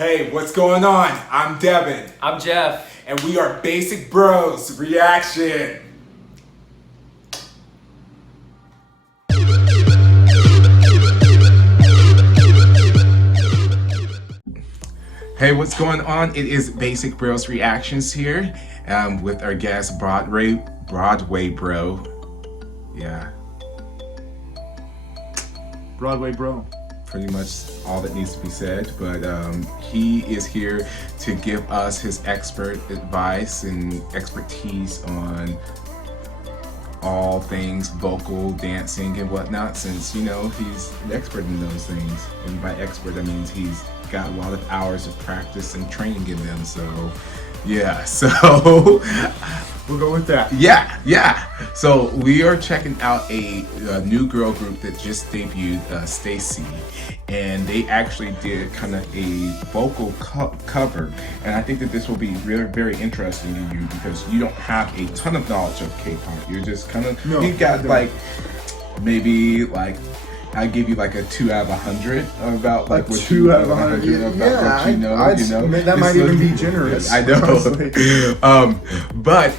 Hey, what's going on? I'm Devin. I'm Jeff. And we are Basic Bros Reaction. Hey, what's going on? It is Basic Bros Reactions here with our guest Broadway Bro. Yeah. Broadway Bro. Pretty much all that needs to be said, but he is here to give us his expert advice and expertise on all things vocal, dancing, and whatnot, since, you know, he's an expert in those things. And by expert, I mean he's got a lot of hours of practice and training in them, so yeah, so we'll go with that. Yeah. So we are checking out a new girl group that just debuted, STAYC, and they actually did kind of a vocal cover, and I think that this will be very, very interesting to you because you don't have a ton of knowledge of K-pop. You're just kind of, you got like, maybe like, I give you like a 2 out of 100 about like what 2 out of 100 about what you know. That might even be generous. I know. But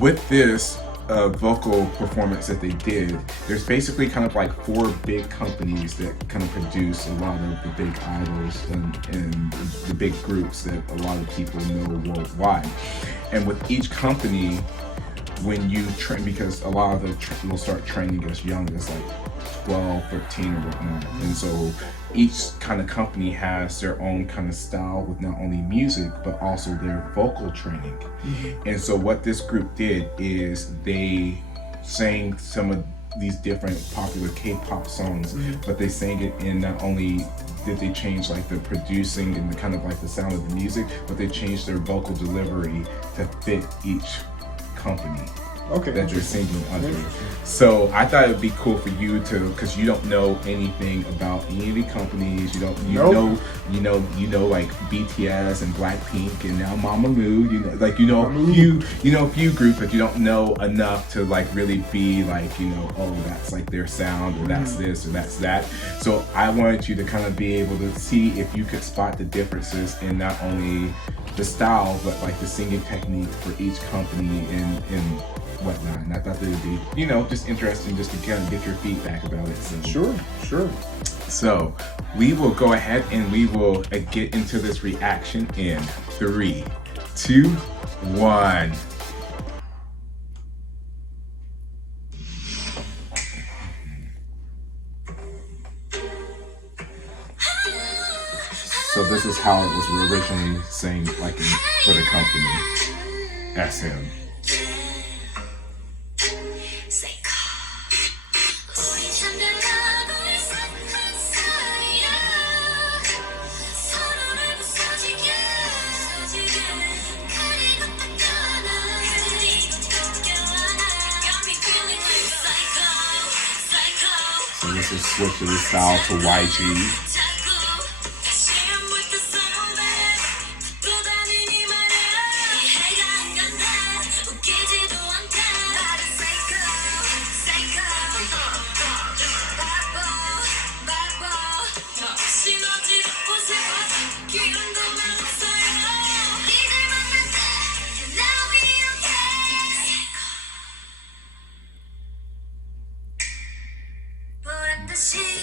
with this vocal performance that they did, there's basically kind of like 4 big companies that kind of produce a lot of the big idols and the big groups that a lot of people know worldwide. And with each company, when you train, because a lot of them will start training as young as like 12, 13 or whatnot. And so each kind of company has their own kind of style with not only music, but also their vocal training. And so what this group did is they sang some of these different popular K-pop songs, but they sang it in, not only did they change like the producing and the kind of like the sound of the music, but they changed their vocal delivery to fit each company that they're singing under. So I thought it'd be cool for you to, because you don't know anything about any of the companies. You don't, you know like BTS and Blackpink and now Mamamoo. You know, like a few groups, but you don't know enough to like really be like, oh, that's like their sound, or that's this, or that's that. So I wanted you to kind of be able to see if you could spot the differences in not only the style, but like the singing technique for each company and whatnot. And I thought that would be, just interesting just to kind of get your feedback about it. So, Sure. So we will go ahead and we will get into this reaction in 3, 2, 1. So this is how it was originally sang, like for the company, SM. So this is switch to the style to YG.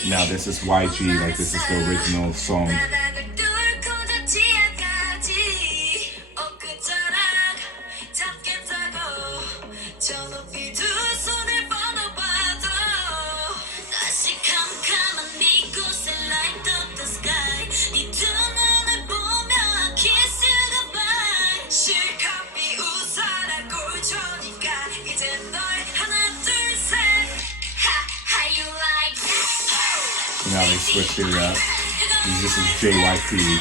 Now this is YG, like this is the original song. Now they switched it up. This is JYP.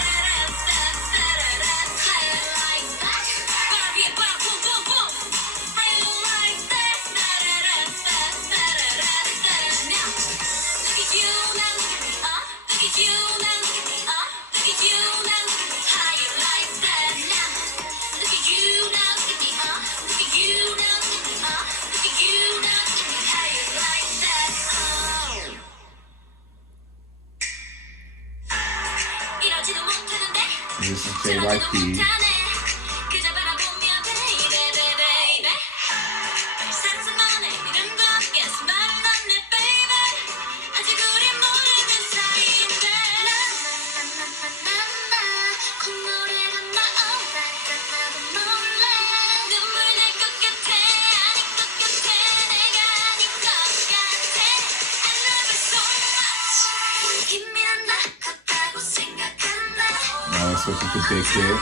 Here's some JYP. Now let's switch into Big Hit.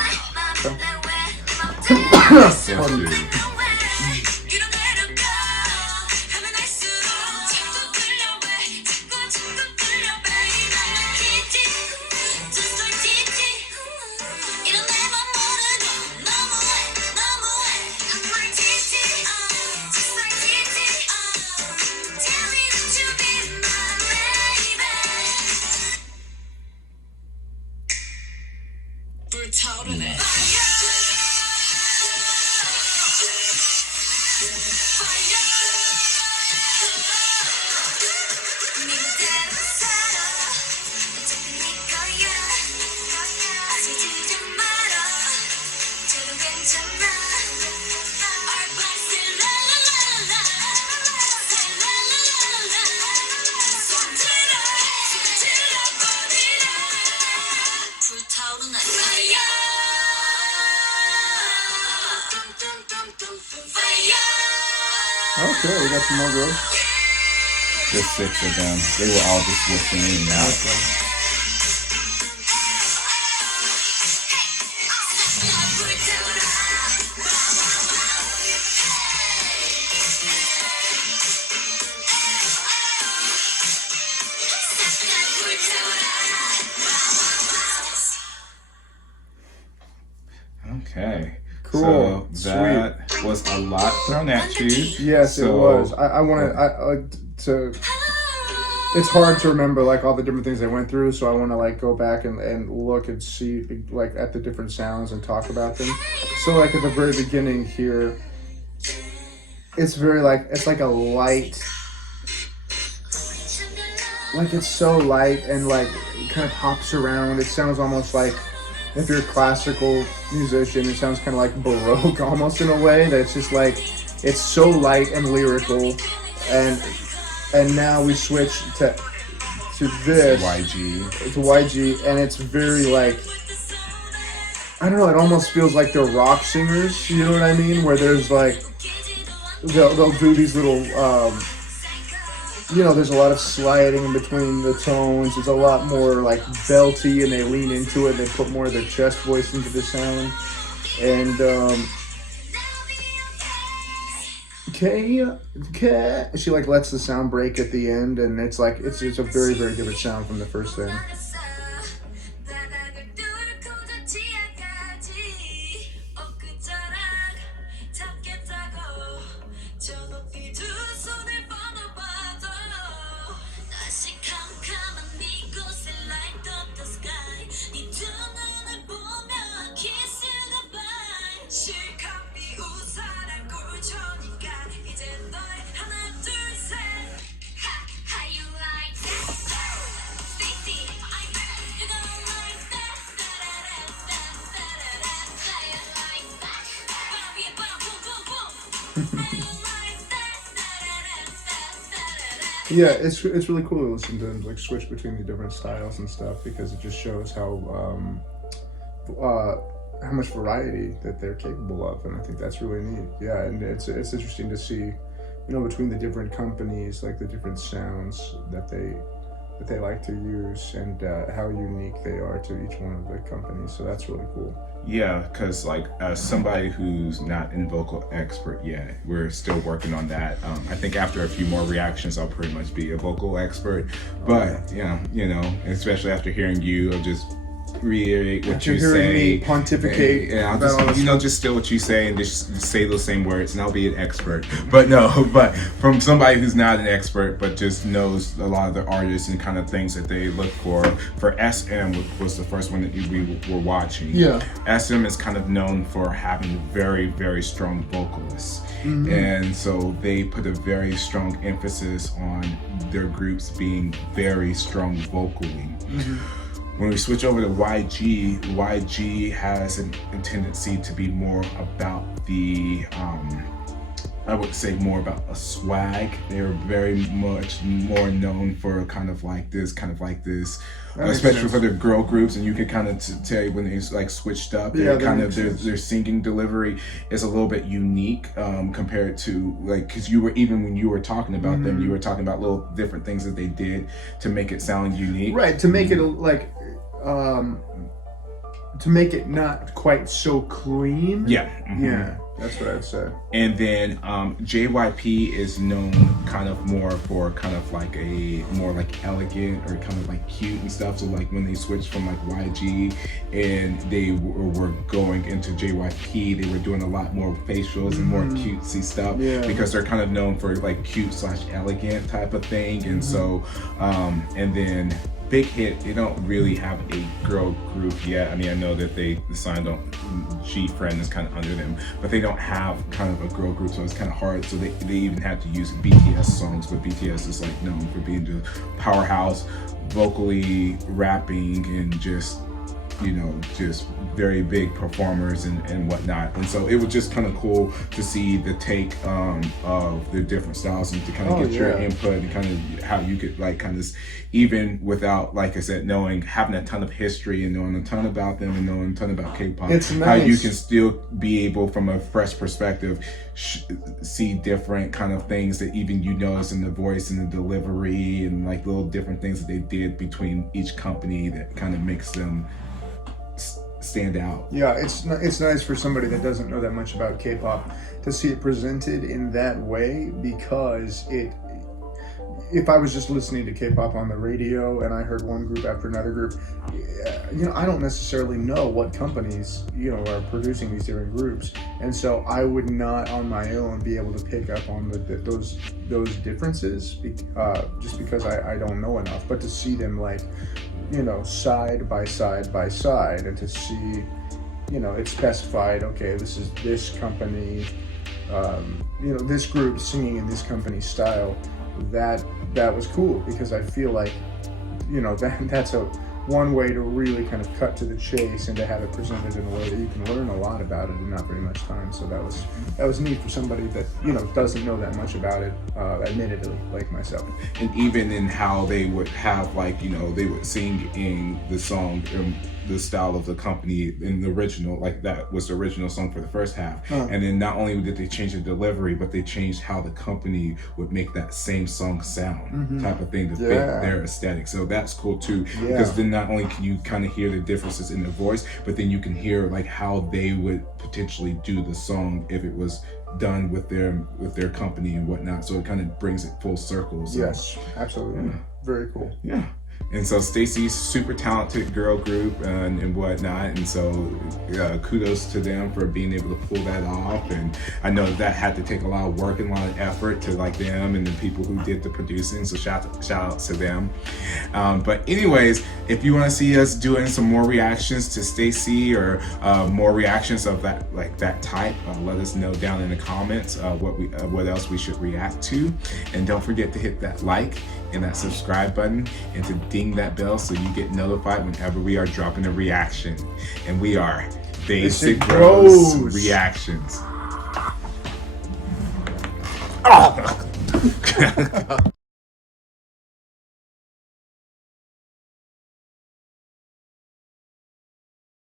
Yes, dude. Okay, we got some more girls. There's 6 of them. They were all just switching in and out. Okay. Cool. So that was a lot thrown at you. Yes, it was. I want to. It's hard to remember like all the different things I went through, so I want to like go back and look and see like at the different sounds and talk about them. So like at the very beginning here, it's very like it's like a light. Like it's so light and like it kind of hops around. It sounds almost like if you're a classical musician, it sounds kind of like Baroque almost in a way. That's just like it's so light and lyrical, and now we switch to this YG, and it's very like I don't know. It almost feels like they're rock singers. You know what I mean? Where there's like they'll do these little. There's a lot of sliding in between the tones. It's a lot more like belty, and they lean into it. They put more of their chest voice into the sound. And she like lets the sound break at the end, and it's like it's a very, very different sound from the first thing. Yeah, it's really cool to listen to them like switch between the different styles and stuff because it just shows how much variety that they're capable of, and I think that's really neat. Yeah, and it's interesting to see, between the different companies, like the different sounds that they like to use and how unique they are to each one of the companies. So that's really cool. Yeah, because like as somebody who's not a vocal expert yet, we're still working on that. I think after a few more reactions, I'll pretty much be a vocal expert. But especially after hearing you, I'll just reiterate what you say. Me pontificate. And I'll just, just steal what you say and just say those same words, and I'll be an expert. But from somebody who's not an expert, but just knows a lot of the artists and kind of things that they look for. For SM was the first one that we were watching. Yeah. SM is kind of known for having very, very strong vocalists. Mm-hmm. And so they put a very strong emphasis on their groups being very strong vocally. Mm-hmm. when we switch over to YG has a tendency to be more about the I would say more about a swag. They're very much more known for kind of like this, especially for their girl groups. And you can kind of tell when they like switched up. Yeah, kind of their singing delivery is a little bit unique compared to like, because when you were talking about them, you were talking about little different things that they did to make it sound unique. Right, to make it like to make it not quite so clean. Yeah. Yeah, that's what I'd say. And then JYP is known kind of more for kind of like a more like elegant or kind of like cute and stuff. So like when they switched from like YG and they were going into JYP, they were doing a lot more facials and more cutesy stuff because they're kind of known for like cute/elegant type of thing. And so and then Big Hit, they don't really have a girl group yet. I mean, I know that they signed on, G-Friend is kind of under them, but they don't have kind of a girl group, so it's kind of hard. So they even have to use BTS songs, but BTS is like known for being the powerhouse, vocally rapping, and just very big performers and whatnot. And so it was just kind of cool to see the take of the different styles and to kind of get your input and kind of how you could like kind of, even without, like I said, having a ton of history and knowing a ton about them and knowing a ton about K-pop, it's nice. How you can still be able from a fresh perspective see different kind of things that even you notice in the voice and the delivery and like little different things that they did between each company that kind of makes them stand out. Yeah, it's nice for somebody that doesn't know that much about K-pop to see it presented in that way, because if I was just listening to K-pop on the radio and I heard one group after another group, I don't necessarily know what companies are producing these different groups, and so I would not on my own be able to pick up on those differences just because I don't know enough. But to see them like side by side, and to see it's specified, okay, this is this company, this group singing in this company style, that was cool, because I feel like that's one way to really kind of cut to the chase and to have it presented in a way that you can learn a lot about it in not very much time. So that was neat for somebody that doesn't know that much about it, admittedly, like myself. And even in how they would have like they would sing in the song the style of the company in the original, like that was the original song for the first half. And then not only did they change the delivery, but they changed how the company would make that same song sound, type of thing to fit their aesthetic. So that's cool too, because then not only can you kind of hear the differences in the voice, but then you can hear like how they would potentially do the song if it was done with their company and whatnot. So it kind of brings it full circle. So, yes, absolutely. Very cool. Yeah. And so STAYC's super talented girl group and whatnot, and so kudos to them for being able to pull that off. And I know that had to take a lot of work and a lot of effort to like them and the people who did the producing, so shout out to them. But anyways, if you want to see us doing some more reactions to STAYC or more reactions of that type, let us know down in the comments what else we should react to. And don't forget to hit that like and that subscribe button and to ding that bell so you get notified whenever we are dropping a reaction. And we are Basic Bros Reactions.